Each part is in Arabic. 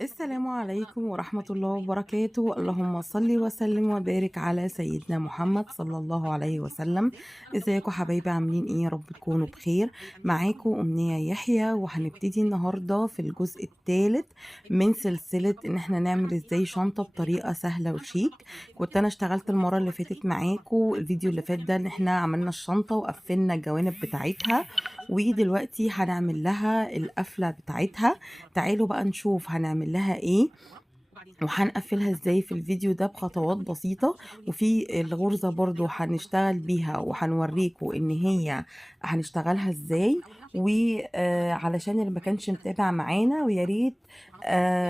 السلام عليكم ورحمة الله وبركاته. اللهم صل وسلم وبارك على سيدنا محمد صلى الله عليه وسلم. ازيكم حبايبي، عاملين ايه؟ يا رب تكونوا بخير. معاكم أمنية يحيى، وهنبتدي النهاردة في الجزء الثالث من سلسلة ان احنا نعمل ازاي شنطة بطريقة سهلة وشيك. كنت انا اشتغلت المرة اللي فاتت معاكم الفيديو اللي فات ده ان احنا عملنا الشنطة وقفلنا الجوانب بتاعتها، ودلوقتي هنعمل لها القفلة بتاعتها. تعالوا بقى نشوف هنعمل لها ايه وهنقفلها ازاي في الفيديو ده بخطوات بسيطة. وفي الغرزة برضو هنشتغل بيها وهنوريكم ان هي هنشتغلها ازاي. وعلشان اللي ما كانش متابع معانا، وياريت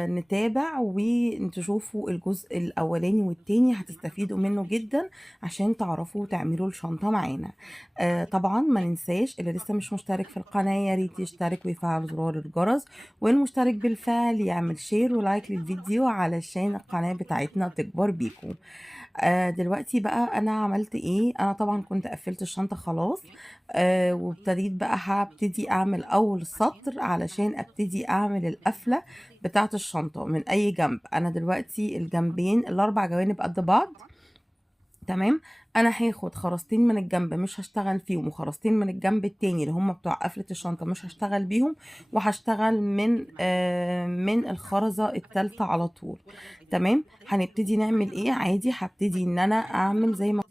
نتابع وتشوفوا الجزء الاولاني والتاني، هتستفيدوا منه جدا عشان تعرفوا تعملوا الشنطة معانا. طبعا ما ننساش اللي لسه مش مشترك في القناة ياريت يشترك ويفعل زرار الجرس، والمشترك بالفعل يعمل شير ولايك للفيديو علشان القناة بتاعتنا تكبر بيكم. دلوقتي بقى انا عملت ايه؟ انا طبعا كنت قفلت الشنطة خلاص. وابتديت بقى هبتدي اعمل اول سطر علشان ابتدي اعمل القفلة بتاعة الشنطة من اي جنب. انا دلوقتي الجنبين الاربع جوانب قد بعض، تمام. انا هاخد خرزتين من الجنب مش هشتغل فيهم، وخرزتين من الجنب التاني اللي هم بتوع قفلة الشنطة مش هشتغل بيهم، وهشتغل من الخرزة التالتة على طول. تمام. هنبتدي نعمل ايه؟ عادي هبتدي ان انا اعمل زي ما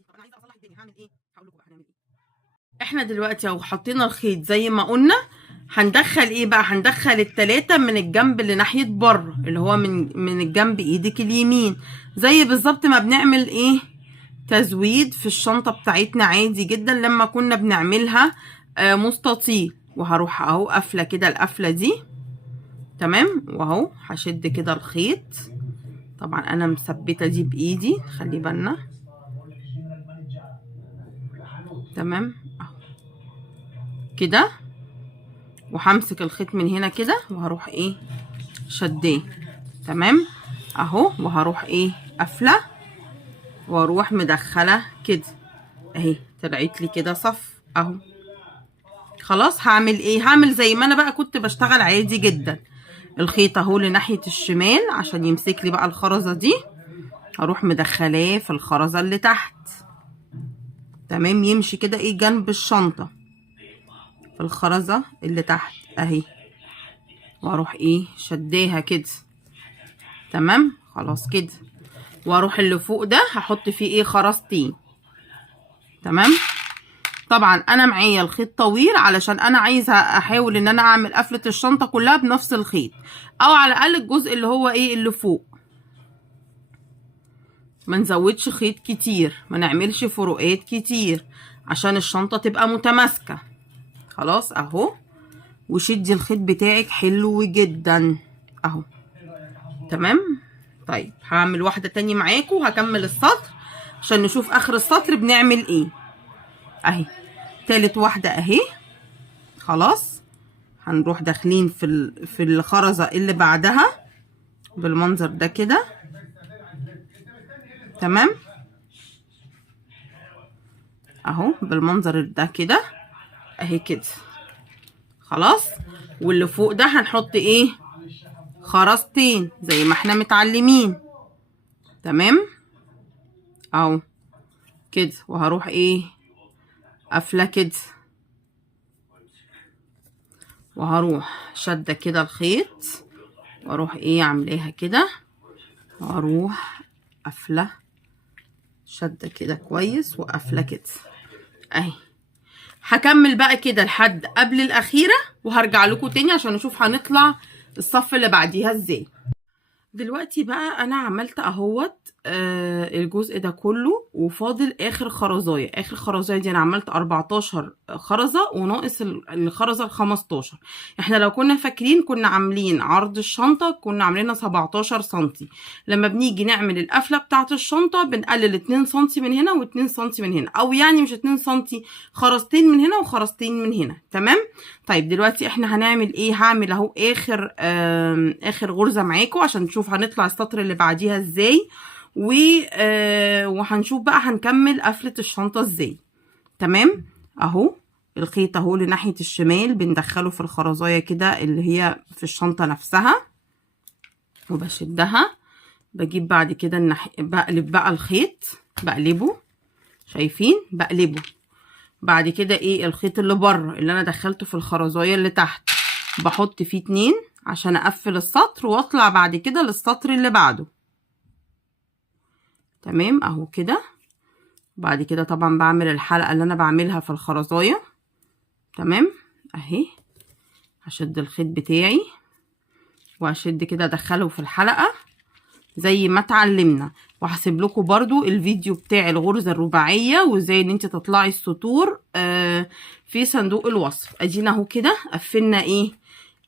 احنا دلوقتي اهو حطينا الخيط زي ما قلنا. هندخل ايه بقى؟ هندخل التلاتة من الجنب اللي ناحية بره، اللي هو من الجنب ايدك اليمين، زي بالظبط ما بنعمل ايه؟ تزويد في الشنطة بتاعتنا عادي جدا لما كنا بنعملها مستطيل. وهروح اهو قافلة كده القفلة دي، تمام. واهو هشد كده الخيط. طبعا انا مثبتة دي بايدي، خلي بالنا. تمام اهو كده. وهمسك الخيط من هنا كده وهروح ايه؟ شداه. تمام اهو. وهروح ايه؟ قافلة، واروح مدخلة كده اهي. طلعت لي كده صف اهو. خلاص هعمل ايه؟ هعمل زي ما انا بقى كنت بشتغل عادي جدا. الخيط اهو لناحية الشمال عشان يمسك لي بقى الخرزة دي، هروح مدخلاه في الخرزة اللي تحت. تمام. يمشي كده ايه؟ جنب الشنطة في الخرزة اللي تحت اهي. واروح ايه؟ شداها كده. تمام خلاص كده. واروح اللي فوق ده هحط فيه ايه؟ خرزتين. تمام. طبعا انا معايا الخيط طويل علشان انا عايزه احاول ان انا اعمل قفله الشنطه كلها بنفس الخيط، او على الاقل الجزء اللي هو ايه؟ اللي فوق. ما نزودش خيط كتير، ما نعملش فروقات كتير عشان الشنطه تبقى متماسكه. خلاص اهو. وشدي الخيط بتاعك حلو جدا اهو. تمام. طيب هعمل واحده تاني معاكم وهكمل السطر عشان نشوف اخر السطر بنعمل ايه. اهي تالت واحده اهي. خلاص هنروح داخلين في الخرزة اللي بعدها بالمنظر ده كده. تمام اهو بالمنظر ده كده اهي كده. خلاص. واللي فوق ده هنحط ايه؟ خرزتين زي ما احنا متعلمين. تمام اهو كده. وهروح ايه؟ قافله كده. وهروح شده كده الخيط، واروح ايه؟ عاملاها كده. واروح قافله شده كده كويس وقافله كده اهي. هكمل بقى كده لحد قبل الاخيره، وهرجع لكم تاني عشان نشوف هنطلع الصف اللي بعديها ازاي. دلوقتي بقى انا عملت اهوت الجزء ده كله، وفاضل اخر خرزايه. اخر خرزايه دي انا عملت 14 خرزه وناقص الخرزه ال 15. احنا لو كنا فاكرين كنا عاملين عرض الشنطه كنا عاملينها 17 سنتي. لما بنيجي نعمل القفله بتاعه الشنطه بنقلل 2 سنتي من هنا و2 سنتي من هنا، او يعني مش 2 سنتي، خرزتين من هنا وخرزتين من هنا. تمام. طيب دلوقتي احنا هنعمل ايه؟ هعمل اهو اخر غرزه معاكم عشان نشوف هنطلع السطر اللي بعديها ازاي. وهنشوف بقى هنكمل قفله الشنطه ازاي. تمام اهو. الخيط اهو لناحيه الشمال بندخله في الخرزايه كده اللي هي في الشنطه نفسها. وبشدها. بجيب بعد كده بقلب بقى الخيط، بقلبه، شايفين؟ بقلبه. بعد كده ايه الخيط اللي بره اللي انا دخلته في الخرزايه اللي تحت بحط فيه 2 عشان اقفل السطر واطلع بعد كده للسطر اللي بعده. تمام اهو كده. بعد كده طبعا بعمل الحلقه اللي انا بعملها في الخرزايه. تمام اهي. هشد الخيط بتاعي وهشد كده ادخله في الحلقه زي ما اتعلمنا، وهسيب لكم برضو الفيديو بتاع الغرزه الرباعيه وازاي ان انت تطلعي السطور في صندوق الوصف. ادينا اهو كده قفلنا ايه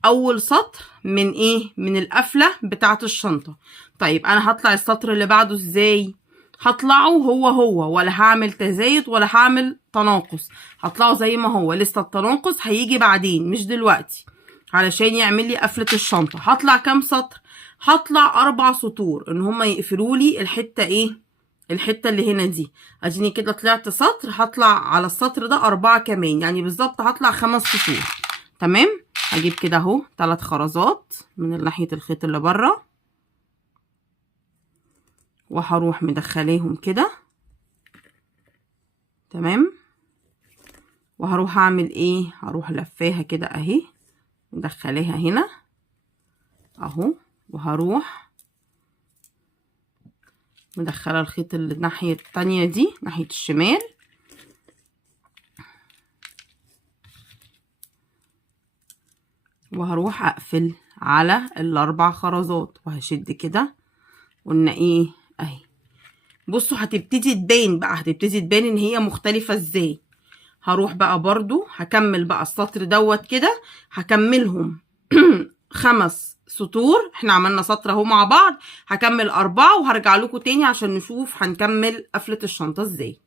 اول سطر من ايه من القفله بتاعه الشنطه. طيب انا هطلع السطر اللي بعده ازاي؟ هطلعه هو ولا هعمل تزايد ولا هعمل تناقص، هطلعه زي ما هو. لسه التناقص هيجي بعدين مش دلوقتي علشان يعمل لي قفله الشنطه. هطلع كام سطر؟ هطلع 4 سطور ان هما يقفلوا لي الحته ايه الحته اللي هنا دي. اديني كده طلعت سطر، هطلع على السطر ده 4 كمان، يعني بالظبط هطلع 5 سطور. تمام. هجيب كده اهو 3 خرزات من ناحيه الخيط اللي بره وهروح مدخلاهم كده. تمام. وهروح اعمل ايه؟ هروح لفاها كده اهي مدخلاها هنا اهو، وهروح مدخله الخيط اللي الناحيه التانية دي ناحيه الشمال، وهروح اقفل على ال4 خرزات وهشد كده. قلنا ايه اهي. بصوا هتبتدي تبان بقى، هتبتدي تبان ان هي مختلفه ازاي. هروح بقى برضو هكمل بقى السطر دوت كده، هكملهم 5 سطور. احنا عملنا سطر اهو مع بعض، هكمل 4 وهرجع لكم تاني عشان نشوف هنكمل قفله الشنطه ازاي.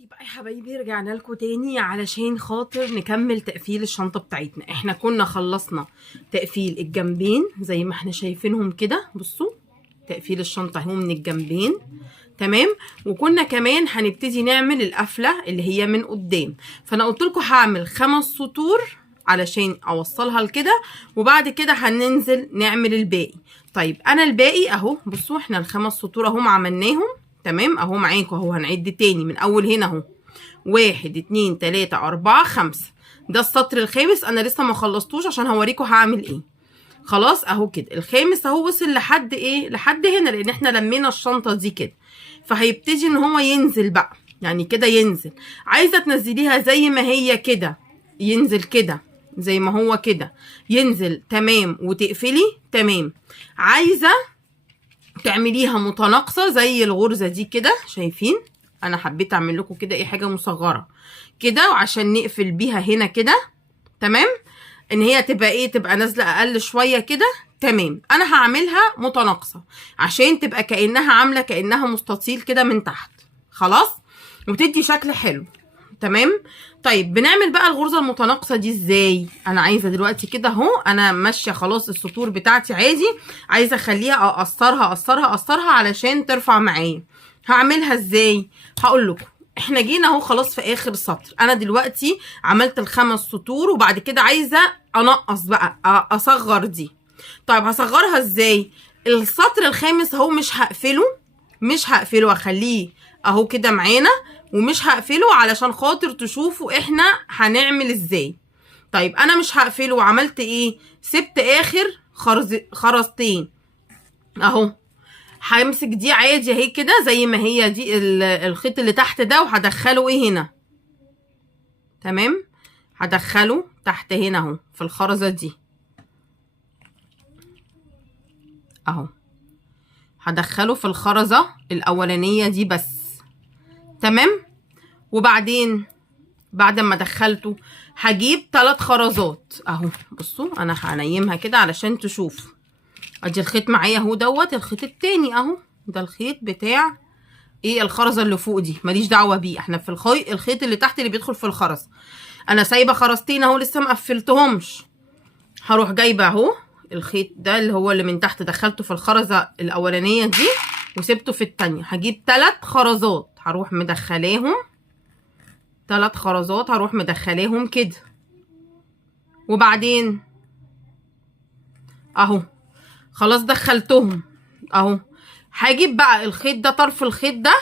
يبقى يا حبايبي رجعنا لكم تاني علشان خاطر نكمل تقفيل الشنطه بتاعتنا. احنا كنا خلصنا تقفيل الجنبين زي ما احنا شايفينهم كده، بصوا تقفيل الشنطه اهو من الجنبين. تمام. وكنا كمان هنبتدي نعمل القفله اللي هي من قدام. فانا قلت لكم هعمل 5 سطور علشان اوصلها لكده، وبعد كده هننزل نعمل الباقي. طيب انا الباقي اهو، بصوا احنا ال5 سطور اهم عملناهم. تمام اهو معاكم اهو. هنعد تاني من اول هنا اهو، 1 2 3 4 5. ده السطر الخامس، انا لسه ما خلصتوش عشان هوريكم هعمل ايه. خلاص اهو كده الخامس اهو وصل لحد ايه، لحد هنا، لان احنا لمينا الشنطه دي كده. فهيبتدي ان هو ينزل بقى، يعني كده ينزل. عايزه تنزليها زي ما هي كده، ينزل كده زي ما هو كده ينزل. تمام. وتقفلي. تمام. عايزه تعمليها متناقصه زي الغرزه دي كده، شايفين؟ انا حبيت اعمل لكم كده ايه حاجه مصغره كده وعشان نقفل بيها هنا كده. تمام. ان هي تبقى ايه، تبقى نازله اقل شويه كده. تمام. انا هعملها متناقصه عشان تبقى كانها عامله كانها مستطيل كده من تحت. خلاص. وتدي شكل حلو. تمام. طيب بنعمل بقى الغرزه المتناقصه دي ازاي؟ انا عايزه دلوقتي كده اهو، انا ماشيه خلاص السطور بتاعتي عادي، عايزه اخليها اقصرها علشان ترفع معايا. هعملها ازاي؟ هقول لكم. احنا جينا اهو خلاص في اخر سطر. انا دلوقتي عملت ال5 سطور وبعد كده عايزه انقص بقى، اصغر دي. طيب هصغرها ازاي؟ السطر الخامس اهو مش هقفله اخليه اهو كده معانا، ومش هقفله علشان خاطر تشوفوا احنا هنعمل ازاي. طيب انا مش هقفله وعملت ايه؟ سبت اخر خرزتين اهو. همسك دي عادي اهي كده زي ما هي دي الخيط اللي تحت ده، وهدخله ايه هنا. تمام. هدخله تحت هنا اهو في الخرزه دي اهو، هدخله في الخرزه الاولانيه دي بس. تمام. وبعدين بعد ما دخلته هجيب 3 خرزات اهو. بصوا انا هنيمها كده علشان تشوفوا. ادي الخيط معايا اهو، دوت الخيط التاني اهو، ده الخيط بتاع ايه الخرزه اللي فوق دي، ماليش دعوه بيه. احنا في الخيط اللي تحت اللي بيدخل في الخرز. انا سايبه خرزتين اهو لسه ما قفلتهمش. هروح جايبه اهو الخيط ده اللي هو اللي من تحت، دخلته في الخرزه الاولانيه دي وسبته في التانية. هجيب 3 خرزات هروح مدخلاهم، 3 خرزات هروح مدخلاهم كده. وبعدين اهو خلاص دخلتهم اهو. هجيب بقى الخيط ده، طرف الخيط ده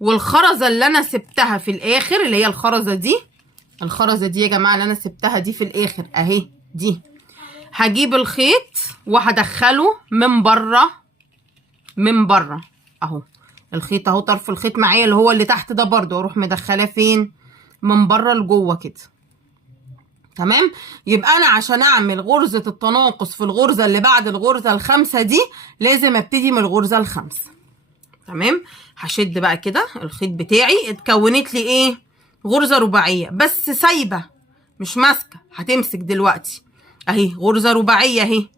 والخرزه اللي انا سبتها في الاخر، اللي هي الخرزه دي، الخرزه دي يا جماعه اللي انا سبتها دي في الاخر اهي دي، هجيب الخيط وهدخله من بره، من بره اهو. الخيط اهو، طرف الخيط معايا اللي هو اللي تحت ده برضو، اروح مدخلاه فين؟ من بره لجوه كده. تمام. يبقى انا عشان اعمل غرزه التناقص في الغرزه اللي بعد الغرزه الخامسه دي لازم ابتدي من الغرزه الخامسه. تمام. هشد بقى كده الخيط بتاعي، اتكونت لي ايه؟ غرزه رباعيه بس سايبه مش ماسكه، هتمسك دلوقتي اهي غرزه رباعيه اهي.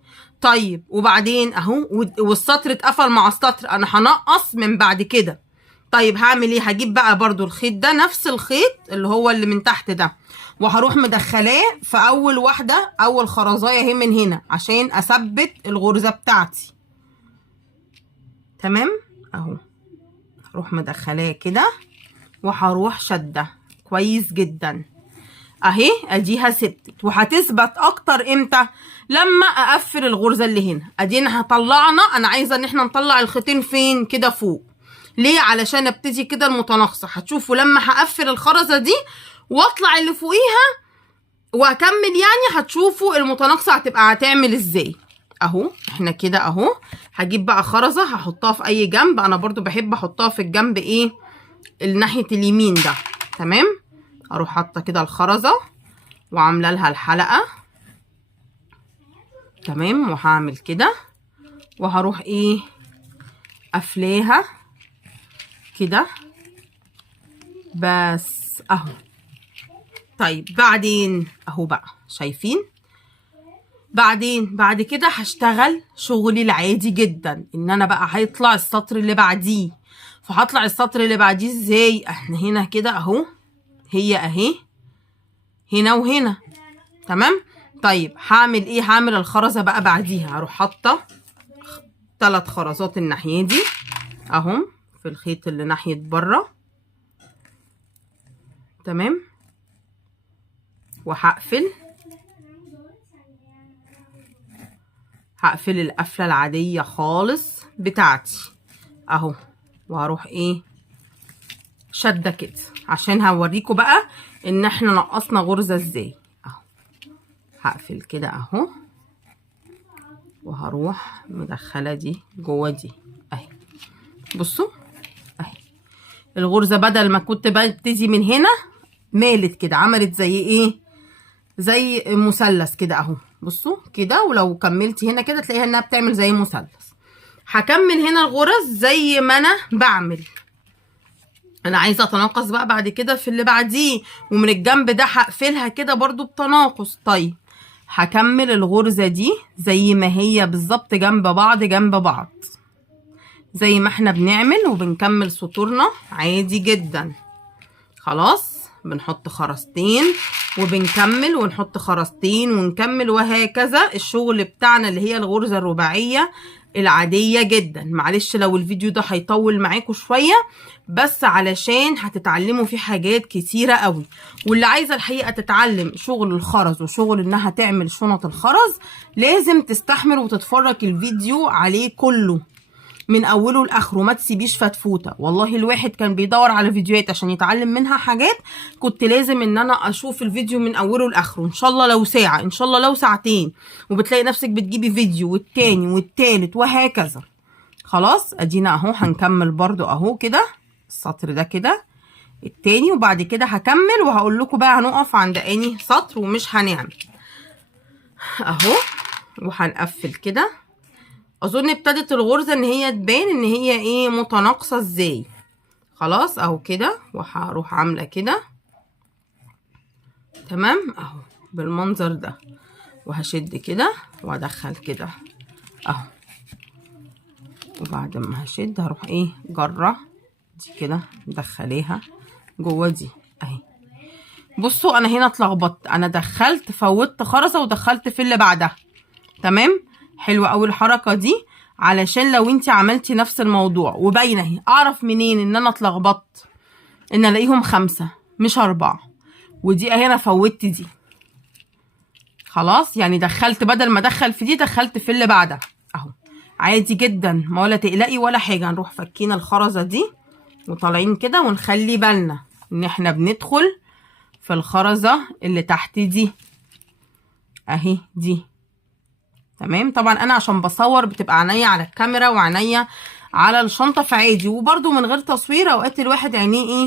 طيب وبعدين اهو، والسطر اتقفل مع السطر، انا هنقص من بعد كده. طيب هعمل ايه؟ هجيب بقى برضو الخيط ده، نفس الخيط اللي هو اللي من تحت ده، وهروح مدخلاه في اول واحده، اول خرزايه اهي من هنا عشان اثبت الغرزه بتاعتي. تمام اهو. هروح مدخلاه كده وهروح شده كويس جدا اهي، اديها ثبتت. وهتثبت اكتر امتى؟ لما اقفل الغرزه اللي هنا. ادينا هطلعنا، انا عايزه ان احنا نطلع الخيطين فين كده فوق. ليه؟ علشان ابتدي كده المتناقصه. هتشوفوا لما هقفل الخرزه دي واطلع اللي فوقيها واكمل، يعني هتشوفوا المتناقصه هتعمل ازاي. اهو احنا كده اهو. هجيب بقى خرزه هحطها في اي جنب، انا برضو بحب احطها في الجنب ايه؟ الناحيه اليمين ده. تمام. اروح حاطه كده الخرزه وعامله لها الحلقه. تمام. وهعمل كده وهروح ايه؟ قافلاها كده بس اهو. طيب بعدين اهو بقى، شايفين؟ بعدين بعد كده هشتغل شغلي العادي جدا، ان انا بقى هيطلع السطر اللي بعديه. فهطلع السطر اللي بعديه ازاي؟ احنا هنا كده اهو، هي اهي هنا وهنا. تمام. طيب هعمل ايه؟ هعمل الخرزه بقى بعديها، هروح حاطه 3 خرزات الناحيه دي اهم في الخيط اللي ناحيه بره. تمام. وهقفل القفله العاديه خالص بتاعتي اهو، وهروح ايه؟ شده كده عشان هوريكم بقى ان احنا نقصنا غرزه ازاي اهو. هقفل كده اهو، وهروح مدخله دي جوه دي اهي. بصوا اهي الغرزه بدل ما كنت ببتدي من هنا مالت كده، عملت زي ايه؟ زي مثلث كده اهو. بصوا كده، ولو كملتي هنا كده تلاقيها انها بتعمل زي مثلث. هكمل هنا الغرز زي ما انا بعمل. انا عايزه اتناقص بقى بعد كده في اللي بعديه، ومن الجنب ده هقفلها كده برضو بتناقص. طيب هكمل الغرزه دي زي ما هي بالظبط، جنب بعض جنب بعض زي ما احنا بنعمل، وبنكمل سطورنا عادي جدا. خلاص بنحط خرزتين وبنكمل، ونحط خرزتين ونكمل، وهكذا الشغل بتاعنا اللي هي الغرزة الرباعية العادية جدا. معلش لو الفيديو ده هيطول معاكم شوية، بس علشان هتتعلموا فيه حاجات كتيرة قوي. واللي عايزة الحقيقة تتعلم شغل الخرز وشغل انها تعمل شنط الخرز لازم تستحمل وتتفرج الفيديو عليه كله من اوله لاخره، ما تسيبيش فتفوته. والله الواحد كان بيدور على فيديوهات عشان يتعلم منها حاجات، كنت لازم ان انا اشوف الفيديو من اوله لاخره، ان شاء الله لو ساعه، ان شاء الله لو ساعتين، وبتلاقي نفسك بتجيبي فيديو والتاني والتالت وهكذا. خلاص ادينا اهو هنكمل برضو اهو كده السطر ده كده التاني، وبعد كده هكمل وهقول لكم بقى هنقف عند انهي سطر ومش هنعمل اهو. وهنقفل كده. اظن ابتدت الغرزه ان هي تبان ان هي ايه متناقصه ازاي. خلاص اهو كده، وهروح عامله كده. تمام اهو بالمنظر ده، وهشد كده وادخل كده اهو. وبعد ما هشد هروح ايه جره دي كده مدخليها جوه دي اهي. بصوا انا هنا اتلخبطت، انا دخلت فوتت خرزه ودخلت في اللي بعدها. تمام. حلوه قوي الحركه دي، علشان لو انت عملتي نفس الموضوع وباينه اهي. اعرف منين ان انا اتلخبطت؟ ان الاقيهم 5 مش 4، ودي اهي انا فوتت دي. خلاص يعني دخلت بدل ما ادخل في دي دخلت في اللي بعدها اهو. عادي جدا، ما ولا تقلقي ولا حاجه. نروح فكين الخرزه دي وطالعين كده، ونخلي بالنا ان احنا بندخل في الخرزه اللي تحت دي اهي دي. تمام. طبعا انا عشان بصور بتبقى عينيا على الكاميرا وعينيا على الشنطه فعادي، وبرده من غير تصوير اوقات الواحد عينيه ايه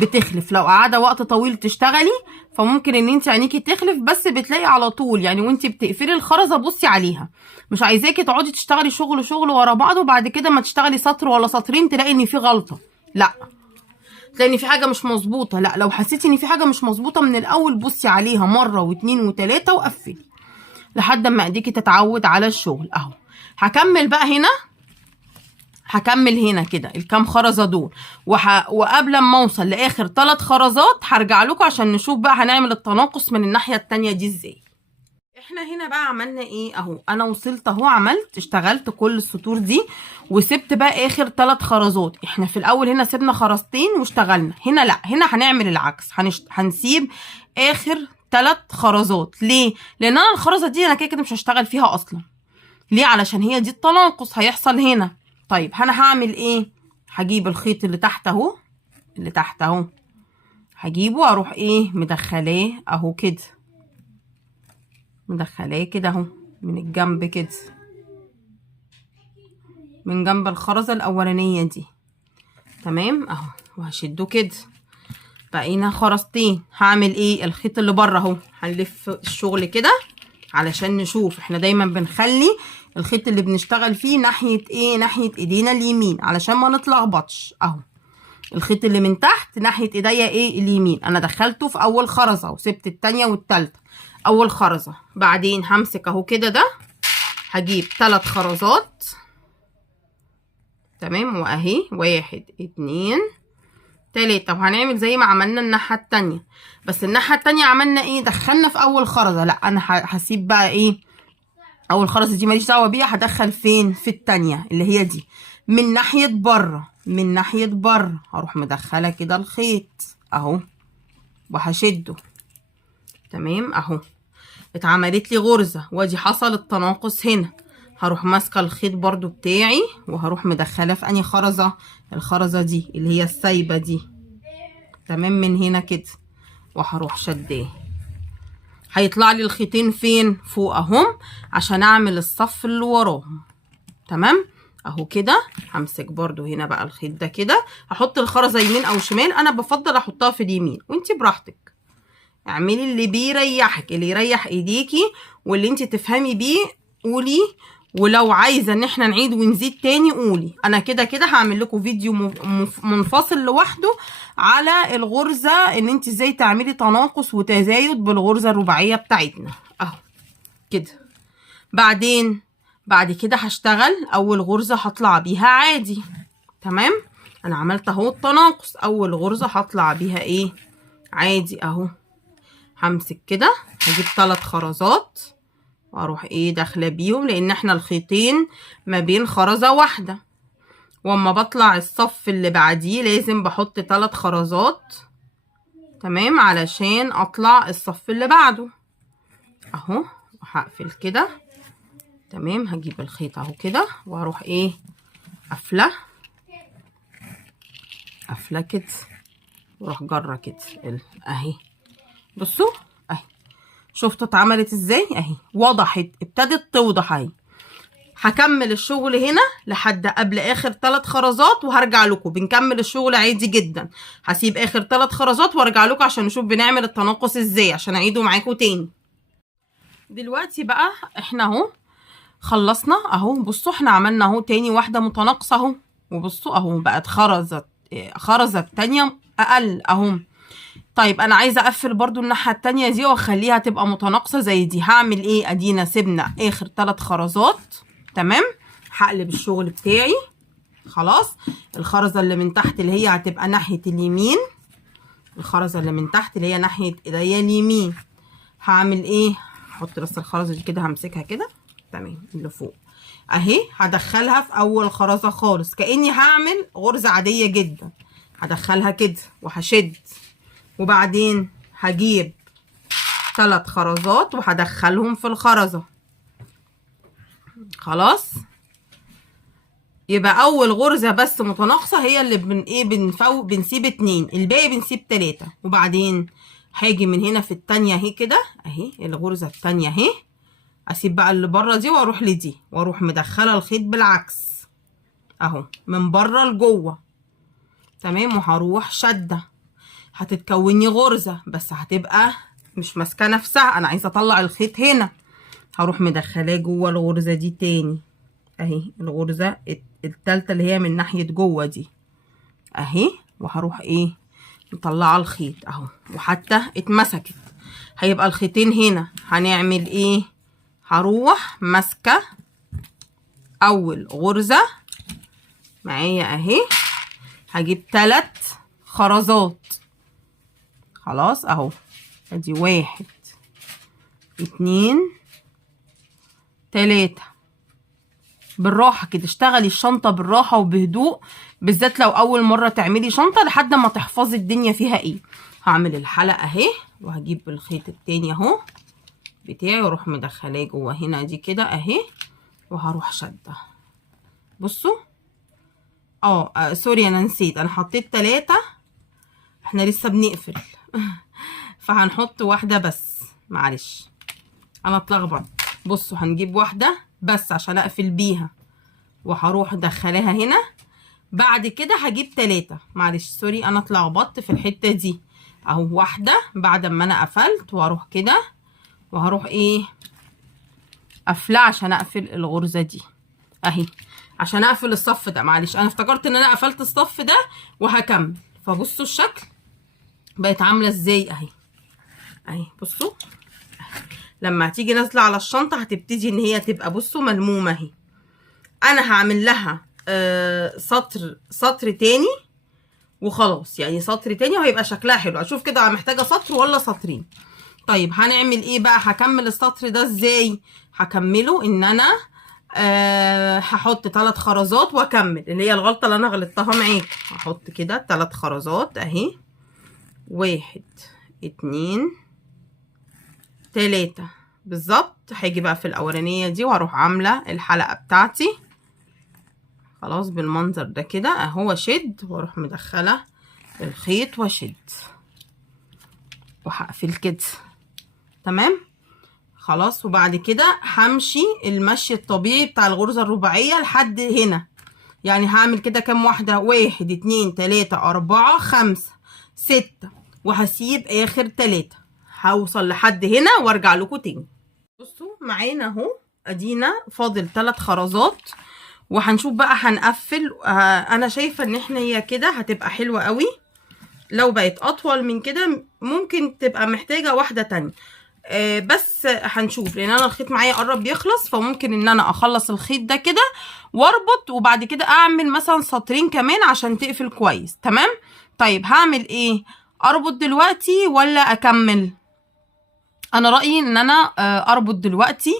بتخلف، لو قاعده وقت طويل تشتغلي فممكن ان انت عينيكي تخلف، بس بتلاقي على طول يعني وانت بتقفلي الخرزه بصي عليها. مش عايزاكي تقعدي تشتغلي شغل ورا بعض وبعد كده ما تشتغلي سطر ولا سطرين تلاقي ان في غلطه، لا تلاقي ان في حاجه مش مظبوطه. لا، لو حسيتي ان في حاجه مش مظبوطه من الاول بصي عليها مره واتنين وتلاته وقفلي لحد ما ايديكي تتعود على الشغل. اهو هكمل بقى هنا، هكمل هنا كده الكام خرزه دول، وقبل ما اوصل لاخر 3 خرزات هرجع لكم عشان نشوف بقى هنعمل التناقص من الناحيه التانيه دي ازاي. احنا هنا بقى عملنا ايه اهو، انا وصلت اهو، اشتغلت كل السطور دي وسبت بقى اخر 3 خرزات. احنا في الاول هنا سيبنا خرزتين واشتغلنا، هنا لا، هنا هنعمل العكس، هنسيب اخر 3 خرزات. ليه؟ لان انا الخرزه دي انا كده كده مش هشتغل فيها اصلا. ليه؟ علشان هي دي التناقص هيحصل هنا. طيب انا هعمل ايه؟ هجيب الخيط اللي تحت اهو، اللي تحت اهو هجيبه اروح ايه مدخلاه اهو كده، مدخلاه كده اهو من الجنب كده، من جنب الخرزه الاولانيه دي. تمام اهو، وهشده كده. بقينا خرزتين، هعمل ايه؟ الخيط اللي بره اهو هنلف الشغل كده علشان نشوف. احنا دايما بنخلي الخيط اللي بنشتغل فيه ناحيه ايه؟ ناحيه ايدينا اليمين علشان ما نتلخبطش. اهو الخيط اللي من تحت ناحيه ايديا ايه؟ اليمين. انا دخلته في اول خرزه وسبت التانيه والتالته. اول خرزه، بعدين همسك اهو كده ده، هجيب 3 خرزات. تمام، واهي 1 2 3. طب هنعمل زي ما عملنا الناحيه التانيه، بس الناحيه التانيه عملنا ايه؟ دخلنا في اول خرزه. لا انا هسيب بقى ايه؟ اول خرزه دي ماليش دعوه بيها، هدخل فين؟ في التانيه اللي هي دي من ناحيه بره، من ناحيه بره هروح مدخله كده الخيط اهو وهشده. تمام اهو اتعملت لي غرزه، وادي حصل التناقص هنا. هروح ماسكه الخيط برضو بتاعي وهروح مدخله في انهي خرزه؟ الخرزه دي اللي هي السايبه دي. تمام، من هنا كده وهروح شداه. هيطلع لي الخيطين فين؟ فوق اهم عشان اعمل الصف اللي وراهم. تمام اهو كده. همسك برضو هنا بقى الخيط ده كده، هحط الخرزه يمين او شمال، انا بفضل احطها في اليمين وانتي براحتك، اعملي اللي بيريحك، اللي يريح ايديكي واللي انتي تفهمي بيه قولي. ولو عايزه ان احنا نعيد ونزيد تاني قولي. انا كده كده هعمل لكم فيديو منفصل لوحده على الغرزه ان انت ازاي تعملي تناقص وتزايد بالغرزه الرباعيه بتاعتنا اهو كده. بعدين بعد كده هشتغل اول غرزه هطلع بيها عادي. تمام، انا عملت اهو التناقص، اول غرزه هطلع بيها ايه؟ عادي اهو. همسك كده هجيب 3 خرزات واروح ايه داخله بيهم، لان احنا الخيطين ما بين خرزه واحده، واما بطلع الصف اللي بعديه لازم بحط 3 خرزات. تمام، علشان اطلع الصف اللي بعده اهو. وهقفل كده. تمام، هجيب الخيط اهو كده واروح ايه قافله قافله كده واروح جره كده اهي. بصوا اهي، شفتوا اتعملت ازاي اهي؟ وضحت، ابتدت توضح اهي. هكمل الشغل هنا لحد قبل اخر 3 خرزات وهرجع لكم بنكمل الشغل عادي جدا. هسيب اخر 3 خرزات وارجع لكم عشان نشوف بنعمل التناقص ازاي عشان اعيده معاكم تاني. دلوقتي بقى احنا اهو خلصنا اهو. بصوا احنا عملنا اهو تاني واحده متناقصه اهو، وبصوا اهو بقت خرزه التانيه اقل اهو. طيب انا عايزه اقفل برضو الناحيه التانيه دي واخليها تبقى متناقصه زي دي. هعمل ايه؟ ادينا سيبنا اخر 3 خرزات. تمام، هقلب الشغل بتاعي خلاص. الخرزه اللي من تحت اللي هي هتبقى ناحيه اليمين، الخرزه اللي من تحت اللي هي ناحيه ايديا اليمين، هعمل ايه؟ هحط بس الخرزه دي كده، همسكها كده. تمام، اللي فوق اهي هدخلها في اول خرزه خالص كاني هعمل غرزه عاديه جدا. هدخلها كده وهشد، وبعدين هجيب 3 خرزات وهدخلهم في الخرزه خلاص. يبقى اول غرزة بس متناقصة هي اللي بنسيب 2، الباقي بنسيب 3. وبعدين هاجي من هنا في التانية اهي كده، اهي الغرزة التانية اهي، اسيب بقى اللي بره دي واروح لدي، واروح مدخلة الخيط بالعكس اهو من بره لجوه. تمام. وهروح شدة، هتتكوني غرزة بس هتبقى مش ماسكة نفسها، انا عايزة اطلع الخيط هنا، هروح مدخلاه جوه الغرزة دي تاني اهي، الغرزة التالتة اللي هي من ناحية جوه دي اهي، وهروح ايه مطلعه الخيط اهو، وحتى اتمسكت. هيبقى الخيطين هنا، هنعمل ايه؟ هروح ماسكه اول غرزه معايا اهي، هجيب 3 خرزات. خلاص اهو، ادي 1 2 3. بالراحه كده، اشتغلي الشنطه بالراحه وبهدوء، بالذات لو اول مره تعملي شنطه، لحد ما تحفظي الدنيا فيها ايه. هعمل الحلقه اهي، وهجيب الخيط التاني اهو بتاعي، واروح مدخلاه جوه هنا دي كده اهي، وهروح شده. بصوا سوري انا نسيت، انا حطيت 3، احنا لسه بنقفل فهنحط 1 بس، معلش انا اتلخبط. بصوا هنجيب 1 بس عشان اقفل بيها، وهروح ادخلها هنا. بعد كده هجيب 3، معلش سوري انا اتلخبطت في الحته دي اهو. 1 بعد ما انا قفلت، واروح كده وهروح ايه قافله عشان اقفل الغرزه دي اهي، عشان اقفل الصف ده. معلش انا افتكرت ان انا قفلت الصف ده وهكمل. فبصوا الشكل بقت عامله ازاي اهي اهي. بصوا لما هتيجي نازله على الشنطه هتبتدي ان هي تبقى بصوا ملمومه اهي. انا هعمل لها سطر تاني وخلاص، يعني سطر تاني وهيبقى شكلها حلو. اشوف كده محتاجه سطر ولا سطرين. طيب هنعمل ايه بقى؟ هكمل السطر ده ازاي؟ هكمله ان انا هحط 3 خرزات واكمل، اللي هي الغلطه اللي انا غلطتها معاك. هحط كده 3 خرزات اهي، 1 2 3 بالظبط. هاجي بقى في الاولانيه دي وهروح عامله الحلقه بتاعتي خلاص بالمنظر ده كده اهو، شد واروح مدخله الخيط واشد وهقفل كده. تمام خلاص. وبعد كده همشي المشي الطبيعي بتاع الغرزه الرباعيه لحد هنا. يعني هعمل كده كام واحده؟ 1 2 3 4 5 6، وهسيب اخر 3. هوصل لحد هنا وارجع لكم تاني. بصوا معانا اهو، ادينا فاضل 3 خرزات، وهنشوف بقى هنقفل. انا شايفه ان احنا هي كده هتبقى حلوه قوي. لو بقت اطول من كده ممكن تبقى محتاجه واحده تانية، بس هنشوف، لان انا الخيط معايا قرب يخلص، فممكن ان انا اخلص الخيط ده كده واربط، وبعد كده اعمل مثلا سطرين كمان عشان تقفل كويس. تمام. طيب هعمل ايه؟ اربط دلوقتي ولا اكمل؟ انا رايي ان انا اربط دلوقتي،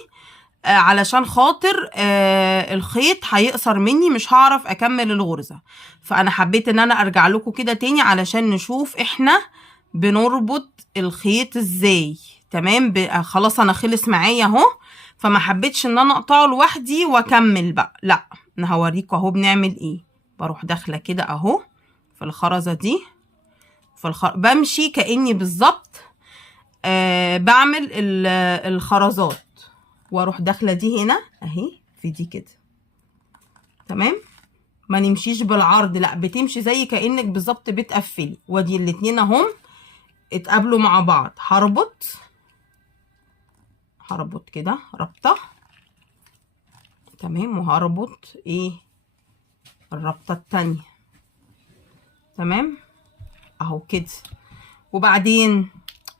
علشان خاطر الخيط هيقصر مني، مش هعرف اكمل الغرزه. فانا حبيت ان انا ارجع لكم كده تاني علشان نشوف احنا بنربط الخيط ازاي. تمام. خلاص انا خلص معايا اهو، فما حبيتش ان انا اقطعه لوحدي واكمل بقى، لا انا هوريكم اهو بنعمل ايه. بروح داخله كده اهو في الخرزه دي، بمشي كاني بالظبط بعمل الخرزات، واروح داخله دي هنا اهي في دي كده. تمام. ما نمشيش بالعرض، لا بتمشي زي كانك بالظبط بتقفلي. وادي الاتنين اهم اتقابلوا مع بعض. هربط كده ربطه. تمام. وهربط ايه الربطه التانية. تمام اهو كده.